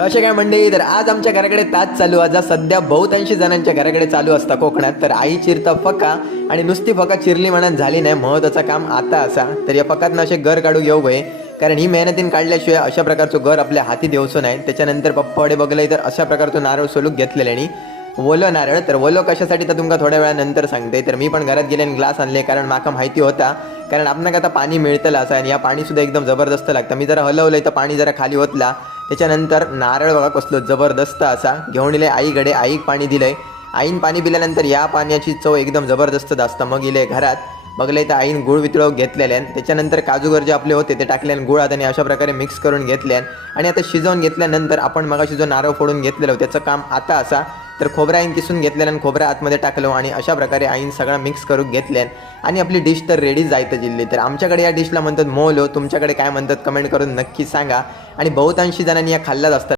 असे काय मंडळी तर आज आमच्या घराकडे ताच चालू आज सध्या बहुतांशी जणांच्या घराकडे चालू असता कोकणात. तर आई चिरता फका आणि नुसती फका चिरली म्हणत झाली नाही महत्वाचं काम आता असा. तर या फकातनं असे घर काढू घेऊ गये कारण ही मेहनतीन काढल्याशिवाय अशा प्रकारचं घर आपल्या हाती देवसो नाही. त्याच्यानंतर पप्पाडे बघलंय तर अशा प्रकारचं नारळ सोलूक घेतलेलं आणि ओलं नारळ तर ओलं कशासाठी तर तुमका थोड्या वेळानंतर सांगते. तर मी पण घरात गेले आणि ग्लास आणले कारण माका माहिती होता. कारण आपणाक आता पाणी मिळतलं असं आणि या पाणीसुद्धा एकदम जबरदस्त लागतं. मी जरा हलवलं तर पाणी जरा खाली होतला त्याच्यानंतर नारळ बघा कसलो जबरदस्त असा. घेऊन इले आईकडे आईक पाणी दिलंय. आईन पाणी पिल्यानंतर या पाण्याची चव एकदम जबरदस्त असतं मग इले घरात बघले तर आईन गुळ वितळव घेतलेल्यान त्याच्यानंतर काजूगर जे आपले होते ते टाकल्यान गुळात आणि अशा प्रकारे मिक्स करून घेतल्यान आणि आता शिजवून घेतल्यानंतर आपण मगाशी जो नारळ फोडून घेतलेलो त्याचं काम आता असा. तर खोबरा आईन किसून घेतल्यानं खोबरा आतमध्ये टाकलो आणि अशा प्रकारे आईन सगळं मिक्स करून घेतल्यान आणि आपली डिश तर रेडी जायचं जिल्ली तर आमच्याकडे या डिशला म्हणतात मोलो. तुमच्याकडे काय म्हणतात कमेंट करून नक्की सांगा. आणि बहुतांशी जणांनी या खाल्ल्याच असतात.